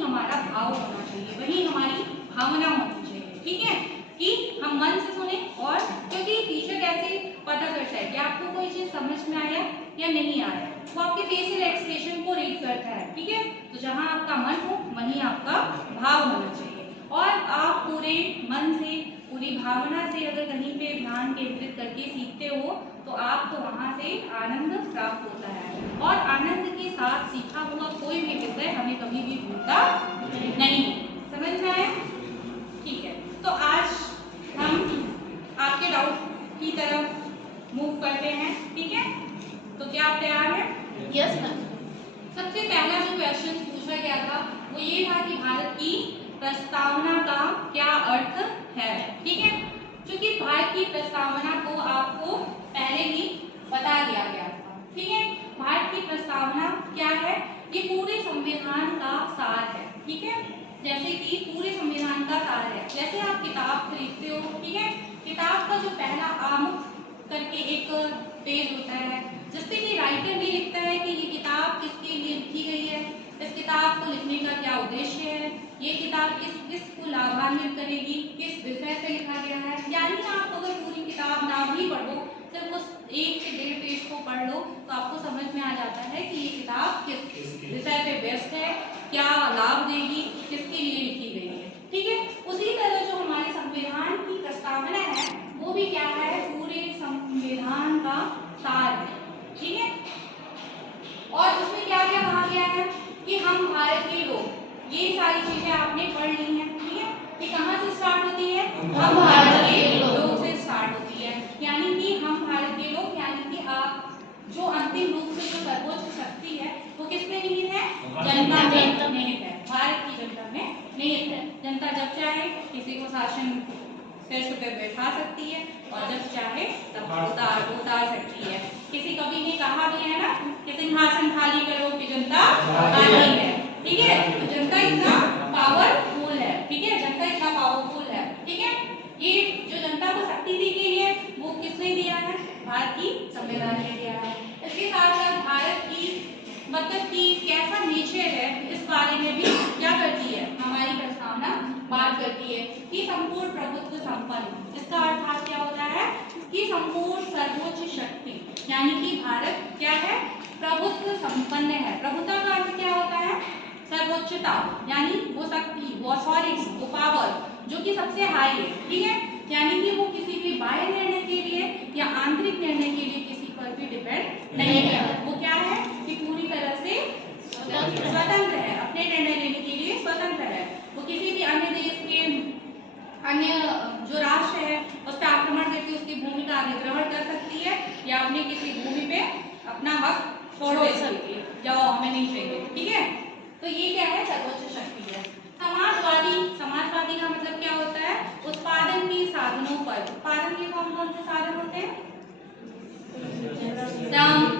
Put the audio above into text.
हमारा भाव होना चाहिए, वही हमारी भावना होनी चाहिए। ठीक है, कि हम मन से सुने, और क्योंकि टीचर कैसे पता करता है कि आपको कोई चीज समझ में आया या नहीं आया, वो आपके फेशियल एक्सप्रेशन को रीड करता है। ठीक है, तो जहाँ आपका मन हो वहीं आपका भाव होना चाहिए, और आप पूरे मन से, पूरी भावना से अगर कहीं पे ध्यान केंद्रित करके सीखते हो तो आपको वहाँ से आनंद प्राप्त होता है, और आनंद के साथ सीखा हुआ कोई भी विषय हमें कभी भी भूलता नहीं। समझ में आया? ठीक है, तो आज हम आपके डाउट की तरफ मूव करते हैं। ठीक है, तो क्या आप तैयार हैं? Yes ma'am. सबसे पहला जो क्वेश्चन पूछा गया था वो ये था कि भारत की प्रस्तावना का क्या अर्थ है। ठीक है, क्योंकि भारत की प्रस्तावना को आपको पहले ही बता दिया गया था। ठीक है, भारत की प्रस्तावना क्या है? ये पूरे संविधान का सार है। ठीक है, जैसे कि पूरे संविधान का सार है, जैसे आप किताब खरीदते हो। ठीक है, किताब का जो पहला आमुख करके एक पेज होता है जिसपे कि राइटर भी लिखता है कि ये किताब किसके लिए लिखी गई है, इस किताब को लिखने का क्या उद्देश्य है, ये किताब किस को लाभान्वित करेगी, किस विषय पे लिखा गया है। यानी आप अगर पूरी किताब ना भी पढ़ो, सिर्फ उस 1 से 1.5 पेज को पढ़ लो तो आपको समझ में आ जाता है कि ये किताब किस विषय पे बेस्ट है, क्या लाभ देगी, किसके लिए लिखी गई है। ठीक है, उसी तरह जो हमारे संविधान की प्रस्तावना है वो भी क्या है? पूरे संविधान का सार है। ठीक है, और उसमें क्या क्या कहा गया है कि हम भारत के लोग, ये सारी चीजें आपने पढ़ ली हैं। ठीक है, ये कहाँ से स्टार्ट होती है? हम भारत के लोग से स्टार्ट होती है, यानी कि हम भारत के लोग, यानी कि आप जो अंतिम रूप से जो सर्वोच्च शक्ति है वो किसमें निहित है? जनता में निहित है, भारत की जनता में निहित है। जनता जब चाहे किसी को शासन शीर्ष पे बैठा सकती है और जब चाहे तब उतार सकती है। किसी कवि ने कहा भी है ना कि सिंहासन खाली करो कि जनता खाली है। ठीक है, तो जनता इतना पावरफुल है। ठीक है, जनता इतना पावरफुल है। ठीक है, ये जो जनता को शक्ति दी गई है वो किसने दिया है? भारत की संविधान ने दिया है। इसके साथ साथ भारत की मतलब कि कैसा नेचर है इस बारे में भी क्या करती है हमारी प्रस्तावना बात करती है कि संपूर्ण प्रभुत्व संपन्न। इसका अर्थ क्या होता है कि संपूर्ण सर्वोच्च शक्ति, यानी कि भारत क्या है? प्रभुत्व संपन्न है। प्रभुता का अर्थ क्या होता है? सर्वोच्चता, यानी वो शक्ति, वो अथॉरिटी, वो पावर जो कि सबसे हाई है। ठीक है, यानी कि वो किसी भी बाह्य निर्णय के लिए या आंतरिक निर्णय के लिए किसी पर भी डिपेंड नहीं है। वो क्या है कि पूरी तरह से स्वतंत्र है, अपने निर्णय लेने के लिए स्वतंत्र है। वो किसी भी अन्य देश के, अन्य जो राष्ट्र है उस पर आक्रमण करके उसकी भूमि का अधिग्रहण कर सकती है, या अपनी किसी भूमि पे अपना हक छोड़ दे सकती है, जाओ हमें नहीं चाहिए। ठीक है, तो ये क्या है? सर्वोच्च शक्ति है। समाजवादी, समाजवादी का मतलब क्या होता है? उत्पादन के साधनों पर, उत्पादन के कौन कौन से साधन होते हैं? श्रम,